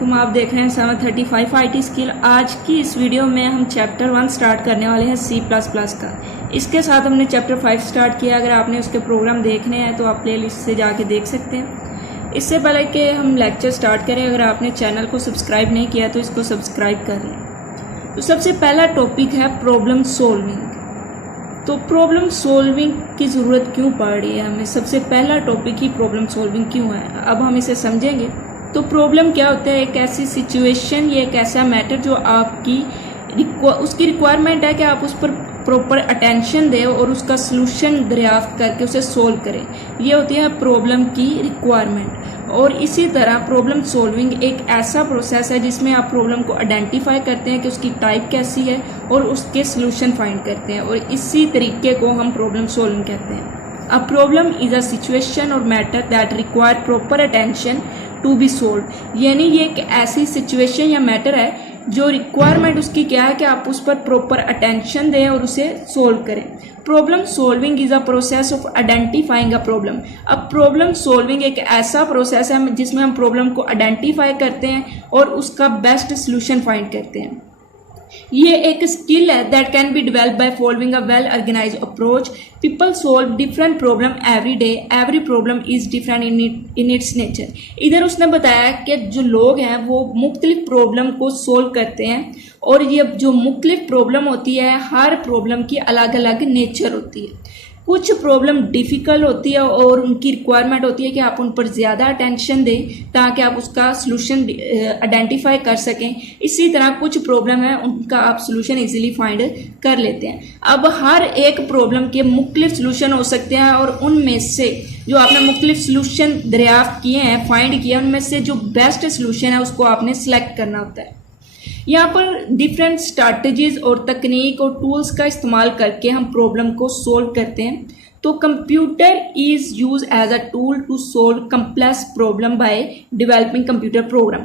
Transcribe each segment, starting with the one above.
वालेकुम। आप देख रहे हैं 735 IT स्किल। आज की इस वीडियो में हम चैप्टर 1 स्टार्ट करने वाले हैं C++ का। इसके साथ हमने चैप्टर 5 स्टार्ट किया। अगर आपने उसके प्रोग्राम देखने हैं तो आप प्लेलिस्ट से जाके देख सकते हैं। इससे पहले कि हम लेक्चर स्टार्ट करें, अगर आपने चैनल को सब्सक्राइब नहीं किया तो इसको सब्सक्राइब कर लें। तो सबसे पहला टॉपिक है प्रॉब्लम सॉल्विंग। तो प्रॉब्लम सॉल्विंग की ज़रूरत क्यों पड़ रही है हमें? सबसे पहला टॉपिक ही प्रॉब्लम सॉल्विंग क्यों है, अब हम इसे समझेंगे। तो प्रॉब्लम क्या होता है? एक ऐसी सिचुएशन, ये एक ऐसा मैटर जो आपकी उसकी रिक्वायरमेंट है कि आप उस पर प्रॉपर अटेंशन दें और उसका सलूशन दरियाफ्त करके उसे सोल्व करें। ये होती है प्रॉब्लम की रिक्वायरमेंट। और इसी तरह प्रॉब्लम सॉल्विंग एक ऐसा प्रोसेस है जिसमें आप प्रॉब्लम को आइडेंटिफाई करते हैं कि उसकी टाइप कैसी है और उसके सलूशन फाइंड करते हैं, और इसी तरीके को हम प्रॉब्लम सॉल्विंग कहते हैं। A problem is a situation or matter that require proper attention to be solved। यानी ये एक ऐसी सिचुएशन या मैटर है जो रिक्वायरमेंट उसकी क्या है कि आप उस पर प्रॉपर अटेंशन दें और उसे सोल्व करें। Problem solving is a process of identifying a problem. अब प्रॉब्लम सॉल्विंग एक ऐसा प्रोसेस है जिसमें हम प्रॉब्लम को आइडेंटिफाई करते हैं और उसका बेस्ट सोल्यूशन फाइंड करते हैं। ये एक स्किल है that can be develop by following a well organize approach. People solve different problem every day, every problem is different in its nature. इधर उसने बताया कि जो लोग हैं वो मुख्तलिफ प्रॉब्लम को सोल्व करते हैं, और ये जो मुख्तलिफ प्रॉब्लम होती है हर प्रॉब्लम की अलग अलग नेचर होती है। कुछ प्रॉब्लम डिफ़िकल्ट होती है और उनकी रिक्वायरमेंट होती है कि आप उन पर ज़्यादा अटेंशन दें ताकि आप उसका सलूशन आइडेंटिफाई कर सकें। इसी तरह कुछ प्रॉब्लम है उनका आप सलूशन इजीली फाइंड कर लेते हैं। अब हर एक प्रॉब्लम के मुख्तलिफ सलूशन हो सकते हैं, और उनमें से जो आपने मुख्तलिफ सलूशन दरियाफ्त किए हैं, फाइंड किया, उनमें से जो बेस्ट सलूशन है उसको आपने सेलेक्ट करना होता है। यहाँ पर डिफरेंट स्ट्रैटेजीज और तकनीक और टूल्स का इस्तेमाल करके हम प्रॉब्लम को सोल्व करते हैं। तो computer is use as a tool to solve complex problem by developing computer program.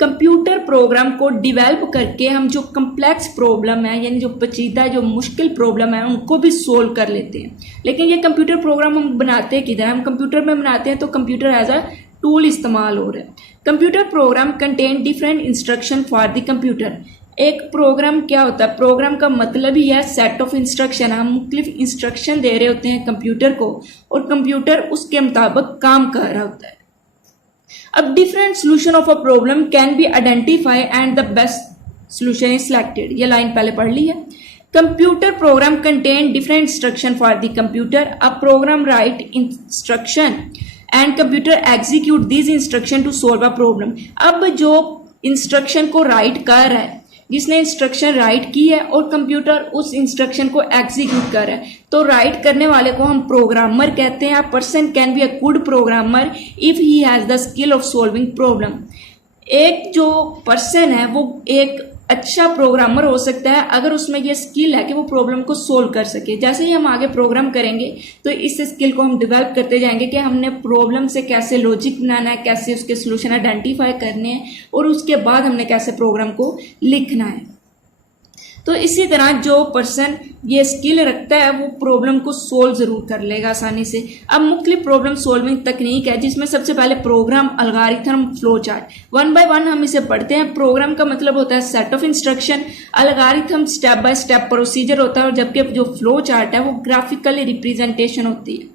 Computer program को डिवेल्प करके हम जो कम्प्लेक्स प्रॉब्लम है, यानी जो पेचीदा जो मुश्किल प्रॉब्लम है, उनको भी सोल्व कर लेते हैं। लेकिन ये कंप्यूटर प्रोग्राम हम बनाते किधर? हम कंप्यूटर में बनाते हैं, तो कंप्यूटर एज अ टूल इस्तेमाल हो रहा है। Computer program contain different instruction for the computer. एक प्रोग्राम क्या होता है? प्रोग्राम का मतलब ही है सेट ऑफ इंस्ट्रक्शन। हम मुख्तलिफ इंस्ट्रक्शन दे रहे होते हैं कंप्यूटर को, और कंप्यूटर उसके मुताबिक काम कर रहा होता है। अब different solution of a problem can be identify and the best solution is selected. ये लाइन पहले पढ़ ली है। Computer program contain different instruction for the computer. A program write instruction and computer execute this instruction to solve a problem. अब जो instruction को right कर रहा है, जिसने इंस्ट्रक्शन राइट की है, और कंप्यूटर उस इंस्ट्रक्शन को एग्जीक्यूट कर रहा है, तो राइट करने वाले को हम प्रोग्रामर कहते हैं। A person can be a good programmer if he has the skill of solving problem. एक जो पर्सन है वो एक अच्छा प्रोग्रामर हो सकता है अगर उसमें यह स्किल है कि वो प्रॉब्लम को सोल्व कर सके। जैसे ही हम आगे प्रोग्राम करेंगे तो इस स्किल को हम डेवलप करते जाएंगे कि हमने प्रॉब्लम से कैसे लॉजिक बनाना है, कैसे उसके सलूशन आइडेंटिफाई करने हैं, और उसके बाद हमने कैसे प्रोग्राम को लिखना है। तो इसी तरह जो पर्सन ये स्किल रखता है वो प्रॉब्लम को सोल्व जरूर कर लेगा आसानी से। अब मुख्तलिफ प्रॉब्लम सोल्विंग तकनीक है, जिसमें सबसे पहले program, algorithm, flow chart. One by one हम इसे पढ़ते हैं। प्रोग्राम का मतलब होता है set of instruction, algorithm step by step procedure होता है, और जबकि जो फ्लो चार्ट है वो ग्राफिकल रिप्रेजेंटेशन होती है।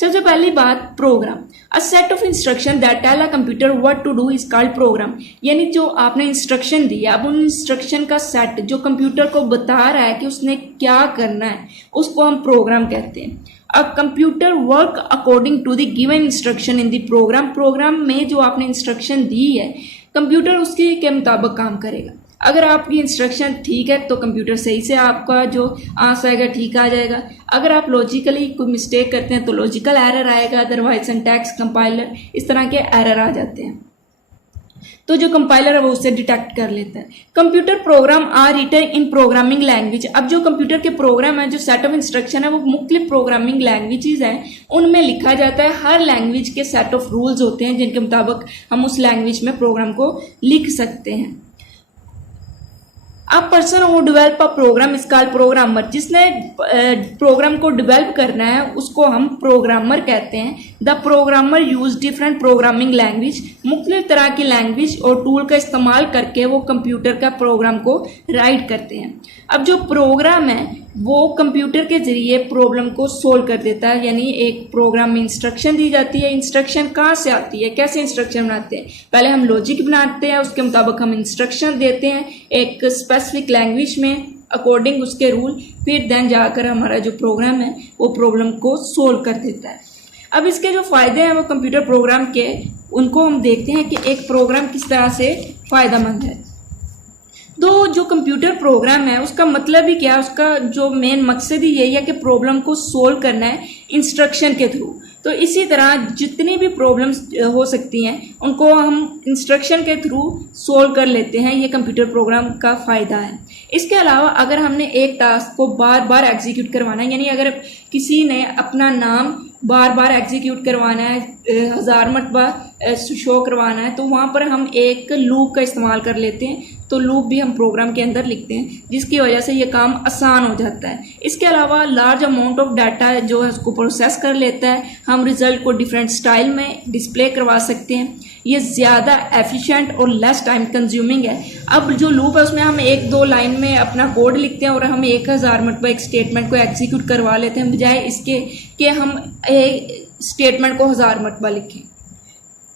सबसे पहली बात program. A set of instruction that tell a computer what to do is called program. यानी जो आपने इंस्ट्रक्शन दिया, अब उन इंस्ट्रक्शन का सेट जो कंप्यूटर को बता रहा है कि उसने क्या करना है, उसको हम प्रोग्राम कहते हैं। A computer work according to the given instruction in the program. Program में जो आपने इंस्ट्रक्शन दी है, कंप्यूटर उसके के मुताबिक काम करेगा। अगर आपकी इंस्ट्रक्शन ठीक है तो कंप्यूटर सही से आपका जो आंसर आएगा ठीक आ जाएगा। अगर आप लॉजिकली कोई मिस्टेक करते हैं तो लॉजिकल एरर आएगा, अदरवाइज सिंटैक्स, कंपाइलर, इस तरह के एरर आ जाते हैं। तो जो कंपाइलर है वो उससे डिटेक्ट कर लेता है। Computer program are written in programming language. अब जो कंप्यूटर के प्रोग्राम है, जो सेट ऑफ इंस्ट्रक्शन है, वो मुख्तलिफ प्रोग्रामिंग लैंग्वेजेस हैं, उनमें लिखा जाता है। हर लैंग्वेज के सेट ऑफ रूल्स होते हैं जिनके मुताबिक हम उस लैंग्वेज में प्रोग्राम को लिख सकते हैं। अब person who develop a program is called programmer. जिसने प्रोग्राम को डेवलप करना है उसको हम प्रोग्रामर कहते हैं। The programmer use different programming language, मुख्तलिफ तरह की लैंग्वेज और टूल का इस्तेमाल करके वो कंप्यूटर का प्रोग्राम को राइट करते हैं। अब जो प्रोग्राम है वो कंप्यूटर के जरिए प्रॉब्लम को सोल्व कर देता है, यानी एक प्रोग्राम में इंस्ट्रक्शन दी जाती है। इंस्ट्रक्शन कहाँ से आती है, कैसे इंस्ट्रक्शन बनाते हैं? पहले हम लॉजिक बनाते हैं, उसके मुताबिक हम इंस्ट्रक्शन देते हैं एक स्पेसिफिक लैंग्वेज में अकॉर्डिंग उसके रूल, फिर देन जाकर हमारा जो प्रोग्राम है वो प्रॉब्लम को सोल्व कर देता है। अब इसके जो फ़ायदे हैं वो कंप्यूटर प्रोग्राम के, उनको हम देखते हैं कि एक प्रोग्राम किस तरह से फ़ायदेमंद है। तो जो कंप्यूटर प्रोग्राम है उसका मतलब ही क्या है, उसका जो मेन मकसद ही यही है कि प्रॉब्लम को सोल्व करना है इंस्ट्रक्शन के थ्रू। तो इसी तरह जितनी भी प्रॉब्लम्स हो सकती हैं उनको हम इंस्ट्रक्शन के थ्रू सोल्व कर लेते हैं, ये कंप्यूटर प्रोग्राम का फ़ायदा है। इसके अलावा अगर हमने एक टास्क को बार बार एग्जीक्यूट करवाना है, यानी अगर किसी ने अपना नाम बार बार एग्जीक्यूट करवाना है, 1000 मरतबा शो करवाना है, तो वहाँ पर हम एक लूप का इस्तेमाल कर लेते हैं। तो लूप भी हम प्रोग्राम के अंदर लिखते हैं, जिसकी वजह से ये काम आसान हो जाता है। इसके अलावा लार्ज अमाउंट ऑफ डाटा जो है उसको प्रोसेस कर लेता है। हम रिजल्ट को डिफरेंट स्टाइल में डिस्प्ले करवा सकते हैं। ये ज़्यादा एफिशिएंट और लेस टाइम कंज्यूमिंग है। अब जो लूप है उसमें हम 1-2 लाइन में अपना कोड लिखते हैं और हम 1000 मरतबा एक स्टेटमेंट को एग्जीक्यूट करवा लेते हैं, बजाय इसके कि हम स्टेटमेंट को 1000 मरतबा लिखें।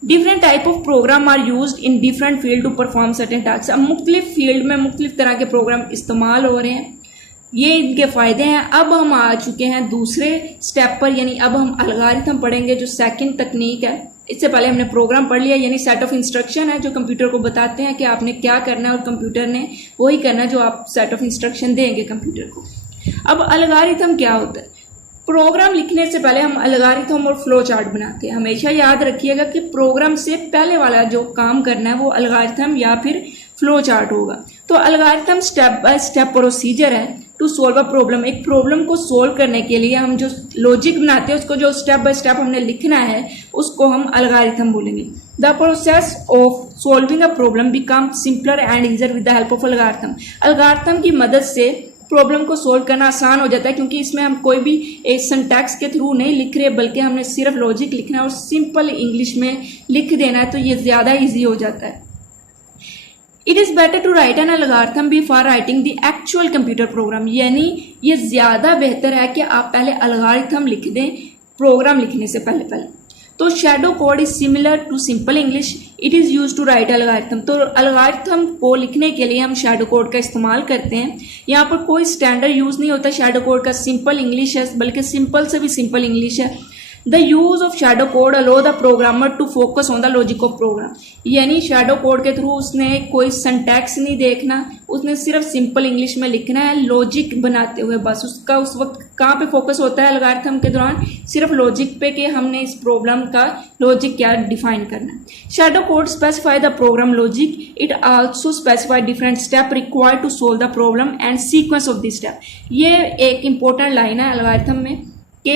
Different type of program are used in different field to perform certain task. अब मुख्तलिफ फील्ड में मुख्तलिफ तरह के प्रोग्राम इस्तेमाल हो रहे हैं, ये इनके फ़ायदे हैं। अब हम आ चुके हैं दूसरे स्टेप पर, यानी अब हम अलगारिथम पढ़ेंगे, जो सेकंड तकनीक है। इससे पहले हमने प्रोग्राम पढ़ लिया, यानी सेट ऑफ इंस्ट्रक्शन है जो कंप्यूटर को बताते हैं कि आपने क्या करना है, और कंप्यूटर ने वही करना है जो आप सेट ऑफ इंस्ट्रक्शन देंगे कंप्यूटर को। अब अलगारिथम क्या होता है? प्रोग्राम लिखने से पहले हम अलगारिथम और फ्लो चार्ट बनाते हैं। हमेशा याद रखिएगा कि प्रोग्राम से पहले वाला जो काम करना है वो अलगारिथम या फिर फ्लो चार्ट होगा। तो अलगारिथम स्टेप बाय स्टेप प्रोसीजर है टू सोल्व अ प्रॉब्लम। एक प्रॉब्लम को सोल्व करने के लिए हम जो लॉजिक बनाते हैं, उसको जो स्टेप बाय स्टेप हमने लिखना है, उसको हम अलगारिथम बोलेंगे। The process of solving a problem become simpler and easier with the help of algorithm. Algorithm की मदद से प्रॉब्लम को सोल्व करना आसान हो जाता है, क्योंकि इसमें हम कोई भी एक सिंटैक्स के थ्रू नहीं लिख रहे, बल्कि हमने सिर्फ लॉजिक लिखना है और सिंपल इंग्लिश में लिख देना है, तो ये ज़्यादा ईजी हो जाता है। It is better to write an algorithm before writing the actual computer program, यानी ये ज़्यादा बेहतर है कि आप पहले अलगारिथम लिख दें प्रोग्राम लिखने से पहले। तो pseudo code is similar to simple English, it is use to write algorithm. तो अलगारिथम को लिखने के लिए हम शैडो कोड का इस्तेमाल करते हैं। यहाँ पर कोई स्टैंडर्ड यूज़ नहीं होता शैडो कोड का, सिंपल इंग्लिश है, बल्कि सिंपल से भी सिंपल इंग्लिश है। The use of pseudo code allow the programmer to focus on the logic of program, यानी शैडो कोड के थ्रू उसने कोई सिंटैक्स नहीं देखना, उसने सिर्फ सिंपल इंग्लिश में लिखना है लॉजिक बनाते हुए। बस उसका उस वक्त कहाँ पे फोकस होता है अलगारिथम के दौरान? सिर्फ लॉजिक पे कि हमने इस प्रॉब्लम का लॉजिक क्या डिफाइन करना है। Pseudo code specify the program logic, it also specify different step required to solve the problem and sequence of this step. ये एक इंपॉर्टेंट लाइन है अलगारिथम में कि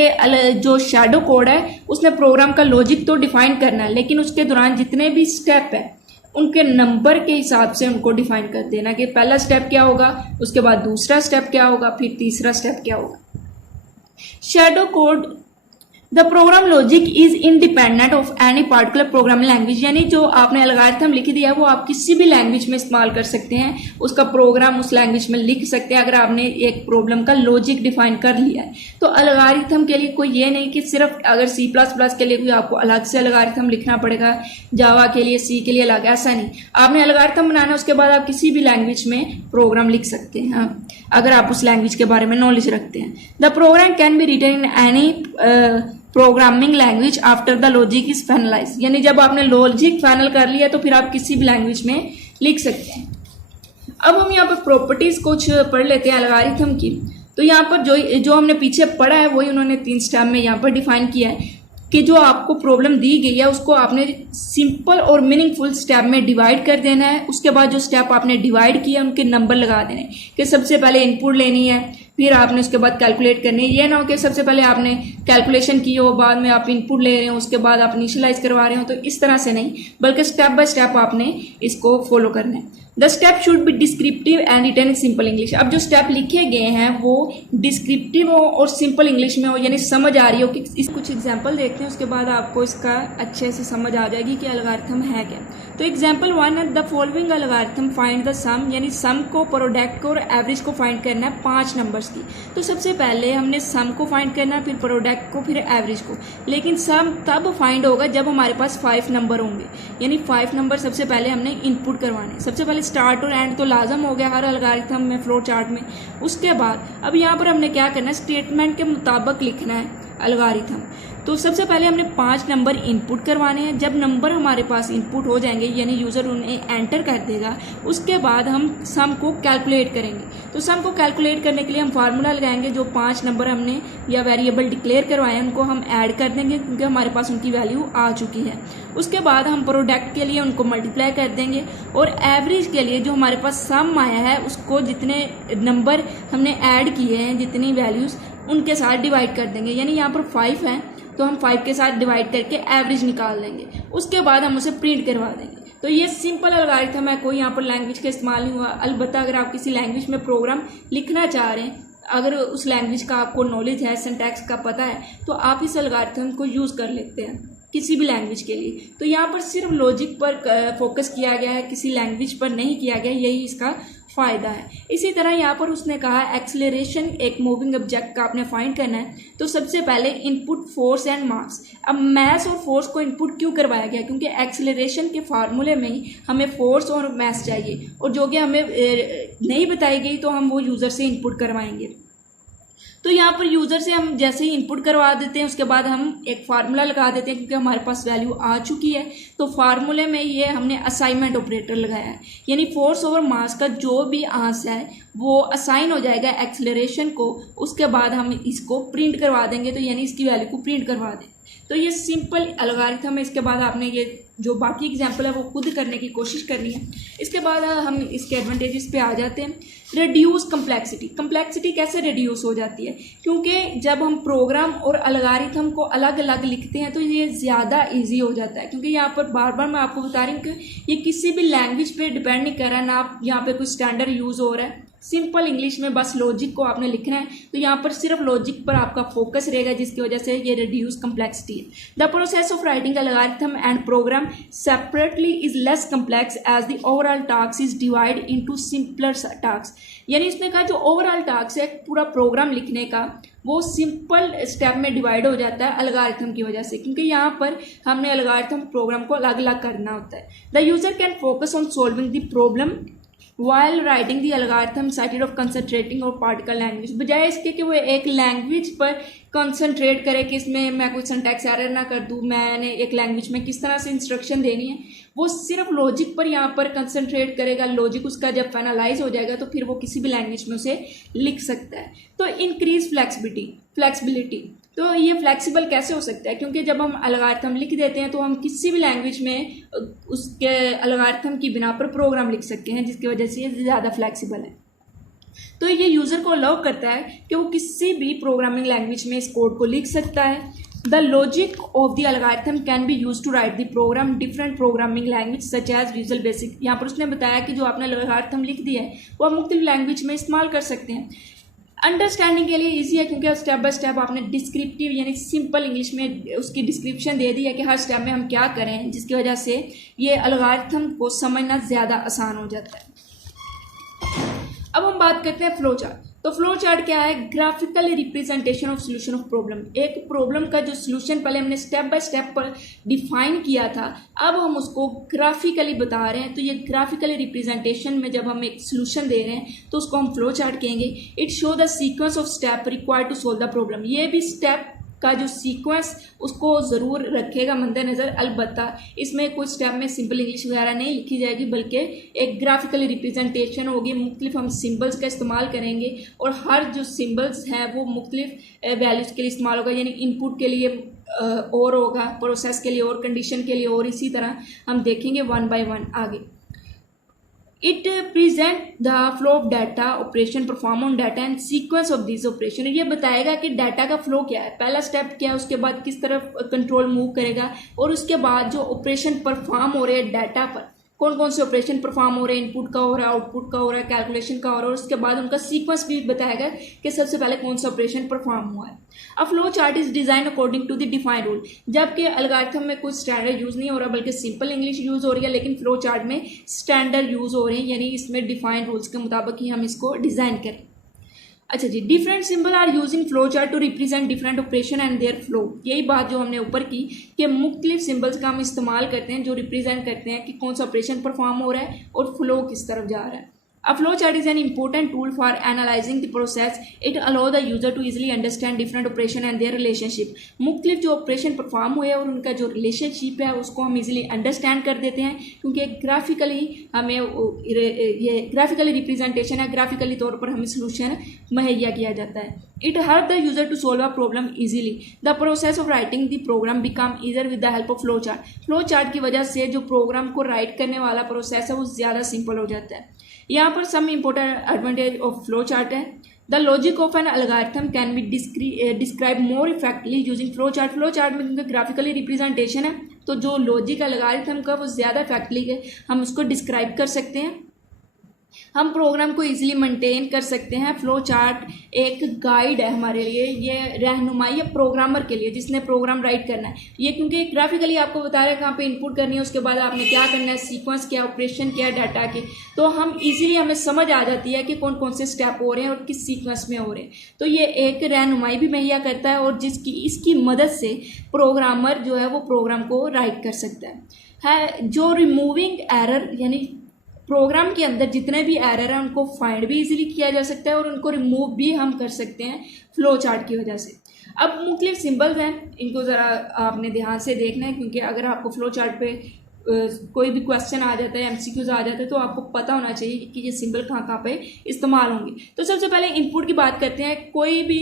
जो शैडो कोड है उसने प्रोग्राम का लॉजिक तो डिफाइन करना है, लेकिन उसके दौरान जितने भी स्टेप है उनके नंबर के हिसाब से उनको डिफाइन कर देना कि पहला स्टेप क्या होगा, उसके बाद दूसरा स्टेप क्या होगा, फिर तीसरा स्टेप क्या होगा। Shadow code the program logic is independent of any particular programming language, यानी जो आपने अलगारिथम लिख दिया है वो आप किसी भी लैंग्वेज में इस्तेमाल कर सकते हैं, उसका प्रोग्राम उस लैंग्वेज में लिख सकते हैं अगर आपने एक प्रॉब्लम का लॉजिक डिफाइन कर लिया है। तो अलगारिथम के लिए कोई ये नहीं कि सिर्फ अगर C++ के लिए कोई आपको अलग से अलगारिथम लिखना पड़ेगा, जावा के लिए, C के लिए अलग, ऐसा नहीं। आपने अलगारिथम बनाना है, उसके बाद आप किसी भी लैंग्वेज में प्रोग्राम लिख सकते हैं अगर आप उस लैंग्वेज के बारे में नॉलेज रखते हैं। The program can be written in any programming language after the logic is finalize, यानी जब आपने लॉजिक फाइनल कर लिया तो फिर आप किसी भी लैंग्वेज में लिख सकते हैं। अब हम यहाँ पर प्रॉपर्टीज कुछ पढ़ लेते हैं अलगारिथम की। तो यहाँ पर जो हमने पीछे पढ़ा है वही उन्होंने 3 स्टेप में यहाँ पर डिफाइन किया है कि जो आपको प्रॉब्लम दी गई है उसको आपने सिंपल और मीनिंगफुल स्टेप में डिवाइड कर देना है। उसके बाद जो स्टेप आपने डिवाइड किया उनके नंबर लगा देने कि सबसे पहले इनपुट लेनी है, फिर आपने उसके बाद कैलकुलेट करनी है। ये ना हो कि सबसे पहले आपने कैलकुलेशन की हो, बाद में आप इनपुट ले रहे हो, उसके बाद आप इनिशियलाइज करवा रहे हो, तो इस तरह से नहीं, बल्कि स्टेप बाय स्टेप आपने इसको फॉलो करना है। The step should be descriptive and written in simple English. अब जो स्टेप लिखे गए हैं वो डिस्क्रिप्टिव हो और सिंपल इंग्लिश में हो, यानी समझ आ रही हो कि इस कुछ एग्जाम्पल देखते हैं, उसके बाद आपको इसका अच्छे से समझ आ जाएगी कि एल्गोरिथम है क्या। तो एग्जाम्पल 1 है, the following algorithm find the sum, यानी सम को, प्रोडक्ट को और एवरेज को फाइंड करना है 5 नंबर्स की। तो सबसे पहले हमने सम को फाइंड करना है, फिर प्रोडक्ट को, फिर एवरेज को। लेकिन सम तब फाइंड होगा जब हमारे पास 5 नंबर होंगे, यानी 5 नंबर सबसे पहले हमने इनपुट करवाने। सबसे पहले स्टार्ट और एंड तो लाजम हो गया हर एल्गोरिथम में, फ्लो चार्ट में। उसके बाद अब यहाँ पर हमने क्या करना है, स्टेटमेंट के मुताबिक लिखना है एल्गोरिथम। तो सबसे पहले हमने 5 नंबर इनपुट करवाने हैं। जब नंबर हमारे पास इनपुट हो जाएंगे, यानी यूज़र उन्हें एंटर कर देगा, उसके बाद हम सम को कैलकुलेट करेंगे। तो सम को कैलकुलेट करने के लिए हम फार्मूला लगाएंगे। जो 5 नंबर हमने या वेरिएबल डिक्लेयर करवाए हैं उनको हम ऐड कर देंगे, क्योंकि हमारे पास उनकी वैल्यू आ चुकी है। उसके बाद हम प्रोडक्ट के लिए उनको मल्टीप्लाई कर देंगे, और एवरेज के लिए जो हमारे पास सम आया है उसको जितने नंबर हमने ऐड किए हैं, जितनी वैल्यूज़, उनके साथ डिवाइड कर देंगे। यानी यहाँ पर 5 हैं तो हम 5 के साथ डिवाइड करके एवरेज निकाल देंगे। उसके बाद हम उसे प्रिंट करवा देंगे। तो ये सिंपल एल्गोरिथम है, कोई यहाँ पर लैंग्वेज का इस्तेमाल नहीं हुआ। अलबत्ता अगर आप किसी लैंग्वेज में प्रोग्राम लिखना चाह रहे हैं, अगर उस लैंग्वेज का आपको नॉलेज है, सिंटैक्स का पता है, तो आप इस एल्गोरिथम को यूज़ कर लेते हैं किसी भी लैंग्वेज के लिए। तो यहाँ पर सिर्फ लॉजिक पर फोकस किया गया है, किसी लैंग्वेज पर नहीं किया गया, यही इसका फ़ायदा है। इसी तरह यहाँ पर उसने कहा एक्सेलरेशन, एक मूविंग ऑब्जेक्ट का आपने फाइंड करना है। तो सबसे पहले इनपुट फोर्स एंड मास। अब मास और फोर्स को इनपुट क्यों करवाया गया, क्योंकि एक्सेलरेशन के फार्मूले में ही हमें फोर्स और मास चाहिए, और जो कि हमें नहीं बताई गई तो हम वो यूज़र से इनपुट करवाएंगे। तो यहाँ पर यूज़र से हम जैसे ही इनपुट करवा देते हैं, उसके बाद हम एक फार्मूला लगा देते हैं, क्योंकि हमारे पास वैल्यू आ चुकी है। तो फार्मूले में ये हमने असाइनमेंट ऑपरेटर लगाया है, यानी फोर्स ओवर मास का जो भी आंसर है वो असाइन हो जाएगा एक्सेलरेशन को। उसके बाद हम इसको प्रिंट करवा देंगे, तो यानी इसकी वैल्यू को प्रिंट करवा दें। तो ये सिंपल एल्गोरिथम है। इसके बाद आपने ये जो बाकी एग्जाम्पल है वो खुद करने की कोशिश करनी है। इसके बाद हम इसके एडवांटेजेस पे आ जाते हैं। Reduce complexity. कम्प्लेक्सिटी कैसे रिड्यूस हो जाती है, क्योंकि जब हम प्रोग्राम और एल्गोरिथम को अलग अलग लिखते हैं तो ये ज़्यादा इजी हो जाता है, क्योंकि यहाँ पर बार बार मैं आपको बता रही हूँ कि ये किसी भी लैंग्वेज पे डिपेंड नहीं कर रहा, ना आप यहाँ पे कोई स्टैंडर्ड यूज़ हो रहा है। सिंपल इंग्लिश में बस लॉजिक को आपने लिखना है, तो यहाँ पर सिर्फ लॉजिक पर आपका फोकस रहेगा, जिसकी वजह से ये रिड्यूस कम्प्लेक्सिटी है। The process of writing algorithm and program separately is less complex as the overall task is divide into simpler task. यानी इसने कहा जो ओवरऑल टास्क है पूरा प्रोग्राम लिखने का, वो सिंपल स्टेप में डिवाइड हो जाता है एल्गोरिथम की वजह से, क्योंकि यहाँ पर हमने एल्गोरिथम प्रोग्राम को अलग अलग करना होता है। The user can focus on solving the problem while writing the algorithm instead of concentrating on particular language। बजाय इसके कि वो एक लैंग्वेज पर कंसंट्रेट करे कि इसमें मैं कोई सिंटैक्स एरर ना कर दूँ, मैंने एक लैंग्वेज में किस तरह से इंस्ट्रक्शन देनी है, वो सिर्फ लॉजिक पर यहाँ पर कंसंट्रेट करेगा। लॉजिक उसका जब फाइनलाइज हो जाएगा तो फिर वो किसी भी लैंग्वेज में उसे लिख सकता है। तो इंक्रीज फ्लेक्सिबिलिटी। तो ये फ्लेक्सिबल कैसे हो सकता है, क्योंकि जब हम एल्गोरिथम लिख देते हैं तो हम किसी भी लैंग्वेज में उसके एल्गोरिथम की बिना पर प्रोग्राम लिख सकते हैं, जिसकी वजह से ये ज़्यादा फ्लेक्सिबल है। तो ये यूज़र को अलाउ करता है कि वो किसी भी प्रोग्रामिंग लैंग्वेज में इस कोड को लिख सकता है। The logic of the algorithm can be use to write the program different programming language such as visual basic. यहाँ पर उसने बताया कि जो आपने एल्गोरिथम लिख दिया है वो आप मुख्तलिफ लैंग्वेज में इस्तेमाल कर सकते हैं। अंडरस्टैंडिंग के लिए इजी है, क्योंकि स्टेप बाय स्टेप आपने डिस्क्रिप्टिव यानी सिंपल इंग्लिश में उसकी डिस्क्रिप्शन दे दी है कि हर स्टेप में हम क्या करें, जिसकी वजह से ये एल्गोरिथम को समझना ज़्यादा आसान हो जाता है। अब हम बात करते हैं फ्लो चार्ट। तो फ्लो चार्ट क्या है, graphical representation of solution of problem. एक प्रॉब्लम का जो सोल्यूशन पहले हमने स्टेप बाय स्टेप पर डिफाइन किया था, अब हम उसको ग्राफिकली बता रहे हैं। तो ये ग्राफिकल रिप्रेजेंटेशन में जब हम एक सोल्यूशन दे रहे हैं तो उसको हम फ्लो चार्ट कहेंगे। It show the sequence of step required to solve the problem. ये भी स्टेप का जो सीक्वेंस उसको ज़रूर रखेगा मद्देनज़र। अलबत्ता इसमें कोई स्टेप में सिंपल इंग्लिश वगैरह नहीं लिखी जाएगी, बल्कि एक ग्राफिकल रिप्रेजेंटेशन होगी। मुख्तलिफ हम सिंबल्स का इस्तेमाल करेंगे और हर जो सिंबल्स हैं वो मुख्तलिफ वैल्यूज़ के लिए इस्तेमाल होगा। यानी इनपुट के लिए और होगा, प्रोसेस के लिए और, कंडीशन के लिए और, इसी तरह हम देखेंगे वन बाय वन आगे। It present the flow of data, operation perform on data and sequence of this operation. ये बताएगा कि डाटा का फ्लो क्या है, पहला स्टेप क्या है, उसके बाद किस तरफ कंट्रोल मूव करेगा, और उसके बाद जो ऑपरेशन परफॉर्म हो रहे हैं डाटा पर, कौन कौन से ऑपरेशन परफॉर्म हो रहे हैं, इनपुट का हो रहा है, आउटपुट का हो रहा है, कैलकुलेशन का हो रहा है, और उसके बाद उनका सीक्वेंस भी बताएगा कि सबसे पहले कौन सा ऑपरेशन परफॉर्म हुआ है। A flow chart is design according to the defined rule. जबकि एल्गोरिथम में कुछ स्टैंडर्ड यूज नहीं हो रहा बल्कि सिंपल इंग्लिश यूज हो रही है, लेकिन फ्लो चार्ट में स्टैंडर्ड यूज हो रहे हैं, यानी इसमें डिफाइंड रूल्स के मुताबिक ही हम इसको डिजाइन करें। अच्छा जी, different symbol are use in flow chart to represent different operation and their flow. यही बात जो हमने ऊपर की कि मुख्तलिफ सिंबल्स का हम इस्तेमाल करते हैं जो रिप्रेजेंट करते हैं कि कौन सा ऑपरेशन परफॉर्म हो रहा है और फ्लो किस तरफ जा रहा है। A flowchart is an important tool for analyzing the process. It allows the user to easily understand different operation and their relationship. मुख्तलिफ जो ऑपरेशन परफॉर्म हुए और उनका जो रिलेशनशिप है उसको हम इजीली अंडरस्टैंड कर देते हैं, क्योंकि ग्राफिकली हमें ये ग्राफिकली रिप्रेजेंटेशन है, ग्राफिकली तौर पर हमें सोल्यूशन मुहैया किया जाता है। It helps the user to solve a problem easily. The process of writing the program become easier with the help of flowchart. Flowchart की वजह से जो प्रोग्राम को राइट करने वाला प्रोसेस है वो ज़्यादा सिंपल हो जाता है। यहाँ पर some important advantage of flow chart है। The logic of an algorithm can be describe more effectively using flow chart. Flow chart में क्योंकि ग्राफिकली रिप्रेजेंटेशन है तो जो लॉजिक एल्गोरिथम का वो ज़्यादा इफेक्टिवली हम उसको डिस्क्राइब कर सकते हैं, हम प्रोग्राम को इजीली मेंटेन कर सकते हैं। फ्लो चार्ट एक गाइड है हमारे लिए, ये रहनुमाई है प्रोग्रामर के लिए जिसने प्रोग्राम राइट करना है। ये क्योंकि ग्राफिकली आपको बता रहा है कहाँ पे इनपुट करनी है, उसके बाद आपने क्या करना है, सीक्वेंस क्या, ऑपरेशन क्या है डाटा के, तो हम इजीली हमें समझ आ जाती है कि कौन कौन से स्टेप हो रहे हैं और किस सीक्वेंस में हो रहे हैं। तो ये एक रहनुमाई भी मुहैया करता है और इसकी मदद से प्रोग्रामर जो है वो प्रोग्राम को राइट कर सकता है। जो रिमूविंग एरर यानी प्रोग्राम के अंदर जितने भी एरर हैं उनको फाइंड भी इजीली किया जा सकता है और उनको रिमूव भी हम कर सकते हैं फ्लो चार्ट की वजह से। अब मुख्तलिफ सिंबल्स हैं, इनको ज़रा आपने ध्यान से देखना है, क्योंकि अगर आपको फ्लो चार्ट पे कोई भी क्वेश्चन आ जाता है, एमसीक्यूज आ जाता है, तो आपको पता होना चाहिए कि ये सिंबल कहाँ कहाँ पे इस्तेमाल होंगे। तो सबसे पहले इनपुट की बात करते हैं। कोई भी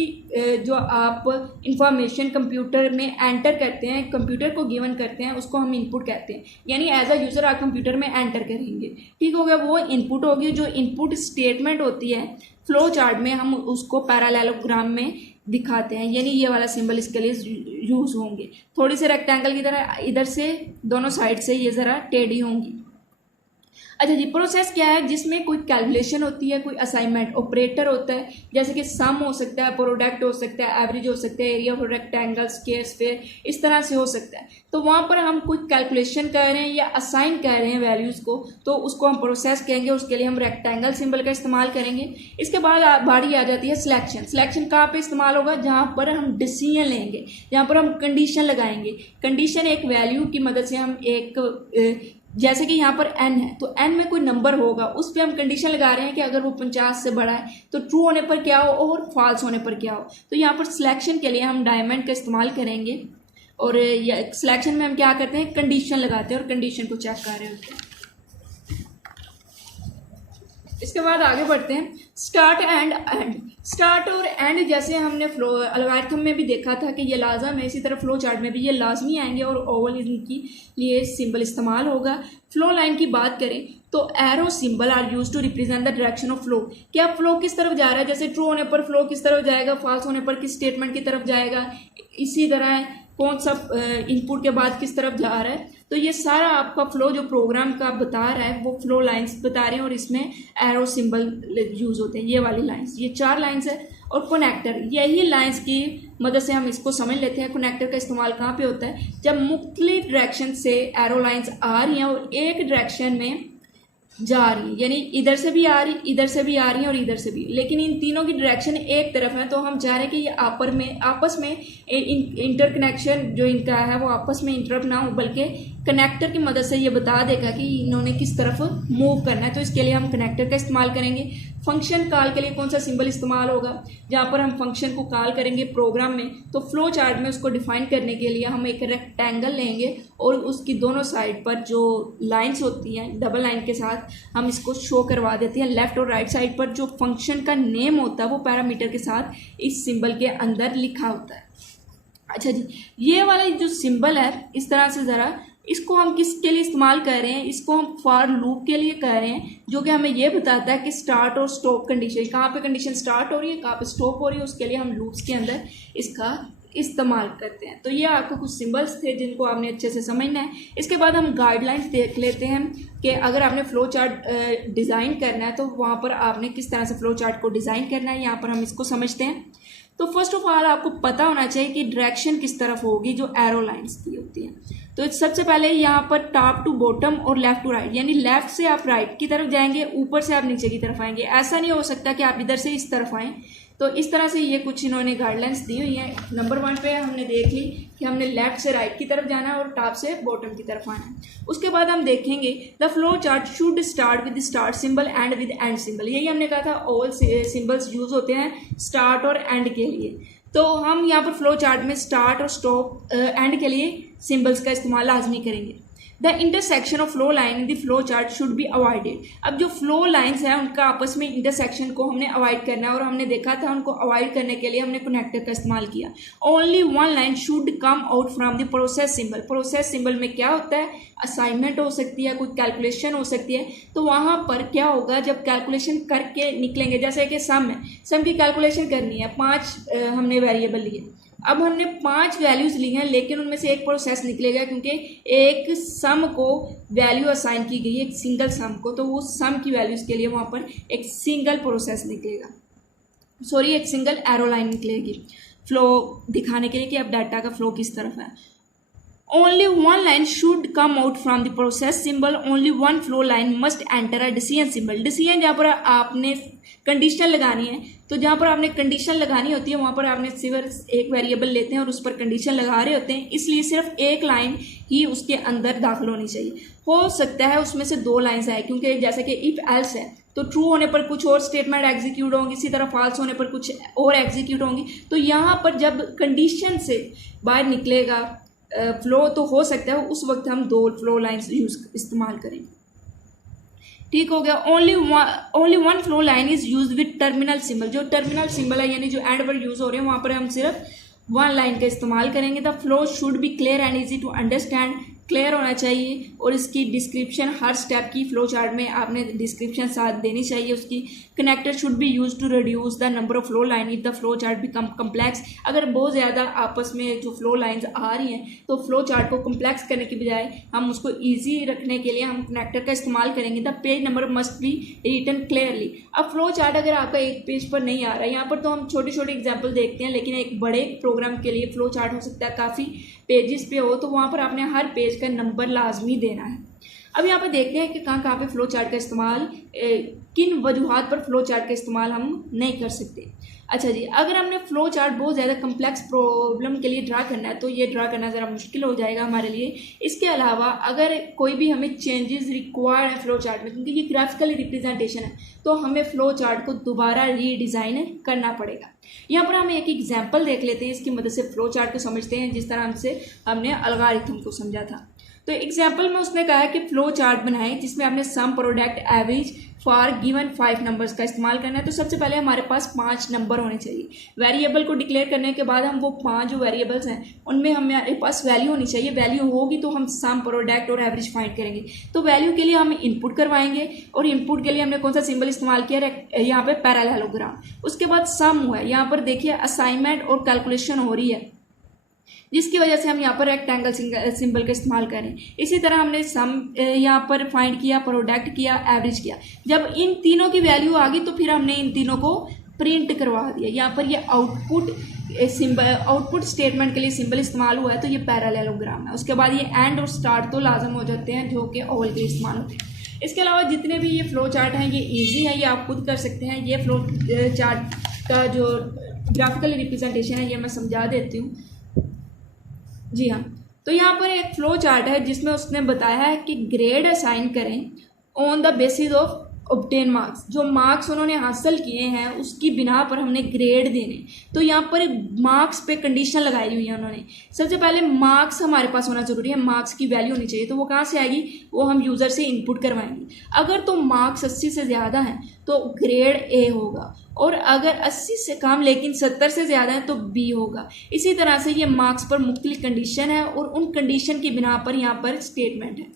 जो आप इंफॉर्मेशन कंप्यूटर में एंटर करते हैं, कंप्यूटर को गिवन करते हैं, उसको हम इनपुट कहते हैं। यानी एज अ यूज़र आप कंप्यूटर में एंटर करेंगे, ठीक हो गया, वो इनपुट होगी। जो इनपुट स्टेटमेंट होती है फ्लो चार्ट में हम उसको पैरालेलोग्राम में दिखाते हैं, यानी ये वाला सिंबल इसके लिए यूज होंगे। थोड़ी से रेक्टेंगल की तरह इधर से दोनों साइड से ये ज़रा टेढ़ी होंगी। अच्छा जी, प्रोसेस क्या है जिसमें कोई कैलकुलेशन होती है, कोई असाइनमेंट ऑपरेटर होता है, जैसे कि सम हो सकता है, प्रोडक्ट हो सकता है, एवरेज हो सकता है, area of rectangle, square, sphere, इस तरह से हो सकता है। तो वहाँ पर हम कोई कैलकुलेशन कर रहे हैं या असाइन कर रहे हैं वैल्यूज़ को, तो उसको हम प्रोसेस कहेंगे। उसके लिए हम रेक्टेंगल सिंबल का इस्तेमाल करेंगे। इसके बाद बारी आ जाती है सिलेक्शन। सिलेक्शन कहाँ पे इस्तेमाल होगा, जहाँ पर हम डिसीजन लेंगे, जहाँ पर हम कंडीशन लगाएंगे। कंडीशन एक वैल्यू की मदद से हम एक जैसे कि यहाँ पर n है तो n में कोई नंबर होगा, उस पर हम कंडीशन लगा रहे हैं कि अगर वो 50 से बड़ा है तो ट्रू होने पर क्या हो और फॉल्स होने पर क्या हो। तो यहाँ पर सिलेक्शन के लिए हम डायमंड का इस्तेमाल करेंगे और सिलेक्शन में हम क्या करते हैं, कंडीशन लगाते हैं और कंडीशन को चेक कर रहे होते हैं। इसके बाद आगे बढ़ते हैं, स्टार्ट एंड एंड। स्टार्ट और एंड जैसे हमने फ्लो एल्गोरिथम में भी देखा था कि ये लाजम है, इसी तरह फ्लो चार्ट में भी ये लाजमी आएंगे और ओवल इनकी लिए सिंबल इस्तेमाल होगा। फ्लो लाइन की बात करें तो arrow symbol are use to represent the direction of flow, कि अब फ्लो किस तरफ जा रहा है। जैसे ट्रू होने पर फ्लो किस तरफ जाएगा, फॉल्स होने पर किस स्टेटमेंट की तरफ जाएगा, इसी तरह कौन सा इनपुट के बाद किस तरफ जा रहा है। तो ये सारा आपका फ्लो जो प्रोग्राम का बता रहा है वो फ्लो लाइंस बता रहे हैं और इसमें एरो सिंबल यूज होते हैं। ये वाली लाइंस, ये 4 लाइंस है। और कनेक्टर, यही लाइंस की मदद से हम इसको समझ लेते हैं। कनेक्टर का इस्तेमाल कहाँ पे होता है, जब मुख्तलिफ डायरेक्शन से एरो लाइंस आ रही हैं और एक डायरेक्शन में जा रही है, यानी इधर से भी आ रही, इधर से भी आ रही है और इधर से भी, लेकिन इन तीनों की डायरेक्शन एक तरफ है। तो हम चाह रहे हैं कि ये आपस में इंटरकनेक्शन जो इनका है वो आपस में इंटरप्ट ना हो, बल्कि कनेक्टर की मदद से ये बता देगा कि इन्होंने किस तरफ मूव करना है। तो इसके लिए हम कनेक्टर का इस्तेमाल करेंगे। फंक्शन कॉल के लिए कौन सा सिंबल इस्तेमाल होगा, जहाँ पर हम फंक्शन को कॉल करेंगे प्रोग्राम में, तो फ्लो चार्ट में उसको डिफाइन करने के लिए हम एक रेक्टेंगल लेंगे और उसकी दोनों साइड पर जो लाइंस होती हैं डबल लाइन के साथ हम इसको शो करवा देते हैं। लेफ्ट और राइट साइड पर जो फंक्शन का नेम होता है वो पैरामीटर के साथ इस सिंबल के अंदर लिखा होता है। अच्छा जी, ये वाला जो सिंबल है इस तरह से ज़रा इसको हम किसके लिए इस्तेमाल कर रहे हैं, इसको हम फॉर लूप के लिए कर रहे हैं, जो कि हमें ये बताता है कि स्टार्ट और स्टॉप कंडीशन, कहाँ पे कंडीशन स्टार्ट हो रही है, कहाँ पे स्टॉप हो रही है, उसके लिए हम लूप्स के अंदर इसका इस्तेमाल करते हैं। तो ये आपको कुछ सिंबल्स थे जिनको आपने अच्छे से समझना है। इसके बाद हम गाइडलाइंस देख लेते हैं कि अगर आपने फ्लो चार्ट डिज़ाइन करना है तो वहाँ पर आपने किस तरह से फ्लो चार्ट को डिज़ाइन करना है, यहाँ पर हम इसको समझते हैं। तो फर्स्ट ऑफ ऑल आपको पता होना चाहिए कि डायरेक्शन किस तरफ होगी जो एरो लाइंस की होती हैं। तो सबसे पहले यहाँ पर टॉप टू बॉटम और लेफ्ट टू राइट, यानी लेफ्ट से आप राइट की तरफ जाएंगे, ऊपर से आप नीचे की तरफ आएंगे। ऐसा नहीं हो सकता कि आप इधर से इस तरफ आएँ। तो इस तरह से ये कुछ इन्होंने गाइडलाइंस दी हुई हैं। नंबर 1 पे हमने देख ली कि हमने लेफ्ट से राइट की तरफ जाना है और टॉप से बॉटम की तरफ आना है। उसके बाद हम देखेंगे the flow chart should start with start symbol and with and symbol. यही हमने कहा था ऑल सिंबल्स यूज होते हैं स्टार्ट और एंड के लिए। तो हम यहाँ पर फ्लो चार्ट में स्टार्ट और स्टॉप एंड के लिए सिंबल्स का इस्तेमाल लाजमी करेंगे। The intersection of flow line in the flow chart should be avoided. अब जो फ्लो लाइंस है उनका आपस में इंटरसेक्शन को हमने अवॉइड करना है और हमने देखा था उनको अवॉइड करने के लिए हमने कनेक्टर का इस्तेमाल किया। Only one line should come out from the process symbol. Process symbol में क्या होता है, असाइनमेंट हो सकती है, कोई कैलकुलेशन हो सकती है। तो वहाँ पर क्या होगा, जब कैलकुलेशन करके निकलेंगे, जैसे कि सम है, सम की कैलकुलेशन करनी है, 5 हमने वेरिएबल लिए। अब हमने 5 वैल्यूज़ ली हैं लेकिन उनमें से एक प्रोसेस निकलेगा क्योंकि एक सम को वैल्यू असाइन की गई है, एक सिंगल सम को, तो वो सम की वैल्यूज़ के लिए वहाँ पर एक सिंगल प्रोसेस निकलेगा, एक सिंगल एरो लाइन निकलेगी फ्लो दिखाने के लिए कि अब डाटा का फ्लो किस तरफ है। Only one line should come out from the process symbol. Only one flow line must enter a decision symbol. decision जहाँ पर आपने कंडीशन लगानी है, तो जहाँ पर आपने कंडीशन लगानी होती है वहाँ पर आपने सिर्फ एक वेरिएबल लेते हैं और उस पर कंडीशन लगा रहे होते हैं, इसलिए सिर्फ एक लाइन ही उसके अंदर दाखिल होनी चाहिए। हो सकता है उसमें से 2 लाइन्स आए, क्योंकि जैसे कि इफ एल्स है तो ट्रू होने पर कुछ और स्टेटमेंट एग्जीक्यूट होंगी, इसी तरह फॉल्स होने पर कुछ और एग्जीक्यूट होंगी। तो यहाँ पर जब कंडीशन से बाहर निकलेगा फ्लो तो हो सकता है उस वक्त हम 2 फ्लो लाइन्स इस्तेमाल करेंगे। ठीक हो गया। Only one flow line is use with terminal symbol. जो टर्मिनल सिंबल है यानी जो एंड वर्ड यूज हो रहे हैं वहाँ पर हम सिर्फ 1 लाइन का इस्तेमाल करेंगे। The flow should be clear and easy to understand. Clear होना चाहिए और इसकी डिस्क्रिप्शन हर स्टेप की फ्लो चार्ट में आपने डिस्क्रिप्शन साथ देनी चाहिए उसकी। Connector should be use to reduce the number of flow line if the flow chart become complex. अगर बहुत ज़्यादा आपस में जो फ्लो लाइंस आ रही हैं तो फ्लो चार्ट को कम्प्लेक्स करने की बजाय हम उसको ईजी रखने के लिए हम कनेक्टर का इस्तेमाल करेंगे। The page number must be written clearly. अब फ्लो चार्ट अगर आपका एक पेज पर नहीं आ रहा है, यहाँ पर तो हम छोटे छोटे एग्जाम्पल देखते हैं, लेकिन एक बड़े प्रोग्राम के लिए फ्लो चार्ट हो सकता है काफ़ी पेजेस पे हो, तो वहाँ पर आपने हर पेज का नंबर लाजमी देना है। अब यहाँ पर देखते हैं कि कहाँ पे फ्लो चार्ट का इस्तेमाल, किन वजूहात पर फ्लो चार्ट का इस्तेमाल हम नहीं कर सकते। अच्छा जी, अगर हमने फ्लो चार्ट बहुत ज़्यादा कम्प्लेक्स प्रॉब्लम के लिए ड्रा करना है तो ये ड्रा करना ज़रा मुश्किल हो जाएगा हमारे लिए। इसके अलावा अगर कोई भी हमें चेंजेस रिक्वायर्ड है फ्लो चार्ट में, क्योंकि ये ग्राफिकल रिप्रेजेंटेशन है, तो हमें फ्लो चार्ट को दोबारा रीडिज़ाइन करना पड़ेगा। यहाँ पर हम एक एग्जाम्पल देख लेते हैं, इसकी मदद से फ्लो चार्ट को समझते हैं जिस तरह हमने अलगारिथम को समझा था। तो एग्जाम्पल में उसने कहा है कि फ्लो चार्ट बनाएं जिसमें आपने sum product average for given 5 numbers का इस्तेमाल करना है। तो सबसे पहले हमारे पास 5 नंबर होने चाहिए। वेरिएबल को डिक्लेयर करने के बाद हम वो 5 जो वेरिएबल्स हैं उनमें हमारे पास वैल्यू होनी चाहिए। वैल्यू होगी तो हम सम प्रोडक्ट और एवरेज फाइंड करेंगे। तो वैल्यू के लिए हम इनपुट करवाएंगे और इनपुट के लिए हमने कौन सा सिंबल इस्तेमाल किया, यहाँ पे पैरेललोग्राम। उसके बाद सम हुआ है, यहाँ पर देखिए असाइनमेंट और कैलकुलेशन हो रही है जिसकी वजह से हम यहाँ पर रेक्टेंगल सिंबल का इस्तेमाल करें। इसी तरह हमने सम यहाँ पर फाइंड किया, प्रोडक्ट किया, एवरेज किया। जब इन तीनों की वैल्यू आ गई तो फिर हमने इन तीनों को प्रिंट करवा दिया। यहाँ पर ये आउटपुट सिंबल, आउटपुट स्टेटमेंट के लिए सिंबल इस्तेमाल हुआ है तो ये पैरेललोग्राम है। उसके बाद ये एंड और स्टार्ट तो लाजम हो जाते हैं जो कि ऑल के इस्तेमाल होते हैं। इसके अलावा जितने भी ये फ्लो चार्ट हैं ये ईजी है, ये आप खुद कर सकते हैं। ये फ्लो चार्ट का जो ग्राफिकल रिप्रेजेंटेशन है ये मैं समझा देती हूँ। जी हाँ, तो यहाँ पर एक फ्लो चार्ट है जिसमें उसने बताया है कि ग्रेड असाइन करें on the basis of obtain marks. जो मार्क्स उन्होंने हासिल किए हैं उसकी बिना पर हमने ग्रेड देने। तो यहाँ पर मार्क्स पे कंडीशन लगाई हुई है उन्होंने। सबसे पहले मार्क्स हमारे पास होना जरूरी है, मार्क्स की वैल्यू होनी चाहिए। तो वो कहाँ से आएगी, वो हम यूज़र से इनपुट करवाएंगे। अगर तो मार्क्स 80 से ज़्यादा हैं तो ग्रेड ए होगा और अगर 80 से कम लेकिन 70 से ज़्यादा है तो बी होगा। इसी तरह से ये मार्क्स पर मुख्तलिफ कंडीशन है और उन कंडीशन की बिना पर यहाँ पर स्टेटमेंट है,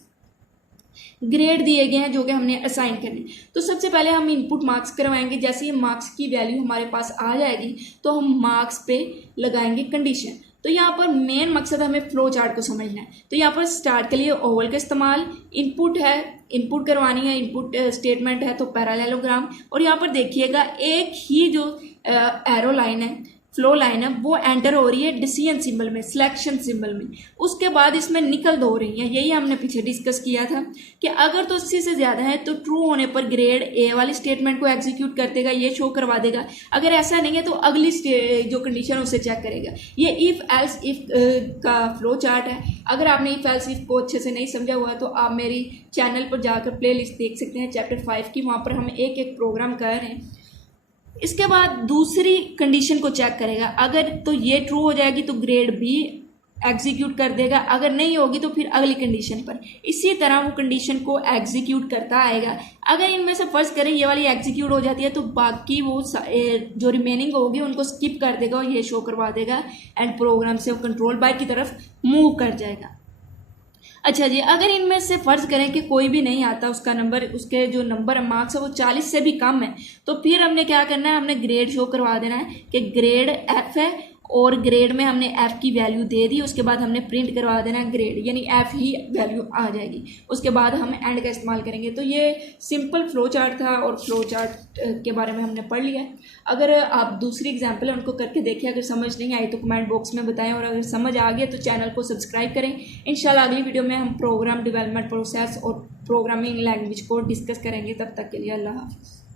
ग्रेड दिए गए हैं जो कि हमने असाइन करने। तो सबसे पहले हम इनपुट मार्क्स करवाएंगे। जैसे ये मार्क्स की वैल्यू हमारे पास आ जाएगी तो हम मार्क्स पे लगाएंगे कंडीशन। तो यहाँ पर मेन मकसद हमें फ्लो चार्ट को समझना है। तो यहाँ पर स्टार्ट के लिए ओवल का इस्तेमाल, इनपुट है, इनपुट करवानी है, इनपुट स्टेटमेंट है तो पैरेललोग्राम। और यहाँ पर देखिएगा एक ही जो एरो लाइन है, फ्लो लाइन है, वो एंटर हो रही है डिसीजन सिंबल में, सिलेक्शन सिंबल में। उसके बाद इसमें निकल दो रही है। यही हमने पीछे डिस्कस किया था कि अगर तो 80 से ज़्यादा है तो ट्रू होने पर ग्रेड ए वाली स्टेटमेंट को एग्जीक्यूट कर देगा, ये शो करवा देगा। अगर ऐसा नहीं है तो अगली जो कंडीशन है उसे चेक करेगा। ये इफ़ एल्स इफ का फ्लो चार्ट है। अगर आपने इफ़ एल्स इफ को अच्छे से नहीं समझा हुआ है तो आप मेरी चैनल पर जाकर प्ले लिस्ट देख सकते हैं चैप्टर 5 की, वहाँ पर हम एक एक प्रोग्राम कर रहे हैं। इसके बाद दूसरी कंडीशन को चेक करेगा। अगर तो ये ट्रू हो जाएगी तो ग्रेड बी एग्जीक्यूट कर देगा, अगर नहीं होगी तो फिर अगली कंडीशन पर। इसी तरह वो कंडीशन को एग्जीक्यूट करता आएगा। अगर इनमें से फर्स्ट करें ये वाली एग्जीक्यूट हो जाती है तो बाकी वो जो रिमेनिंग होगी उनको स्किप कर देगा और ये शो करवा देगा एंड प्रोग्राम से वो कंट्रोल बार की तरफ मूव कर जाएगा। अच्छा जी, अगर इनमें से फर्ज करें कि कोई भी नहीं आता, उसका नंबर, उसके जो नंबर मार्क्स है वो 40 से भी कम है, तो फिर हमने क्या करना है, हमने ग्रेड शो करवा देना है कि ग्रेड एफ है और ग्रेड में हमने एफ की वैल्यू दे दी। उसके बाद हमने प्रिंट करवा देना है ग्रेड, यानी एफ ही वैल्यू आ जाएगी। उसके बाद हम एंड का इस्तेमाल करेंगे। तो ये सिंपल फ्लो चार्ट था और फ्लो चार्ट के बारे में हमने पढ़ लिया। अगर आप दूसरी एग्जाम्पल है उनको करके देखिए, अगर समझ नहीं आई तो कमेंट बॉक्स में बताएं, और अगर समझ आ गया तो चैनल को सब्सक्राइब करें। इंशाल्लाह अगली वीडियो में हम प्रोग्राम डेवलपमेंट प्रोसेस और प्रोग्रामिंग लैंग्वेज को डिस्कस करेंगे। तब तक के लिए अल्लाह हाफिज़।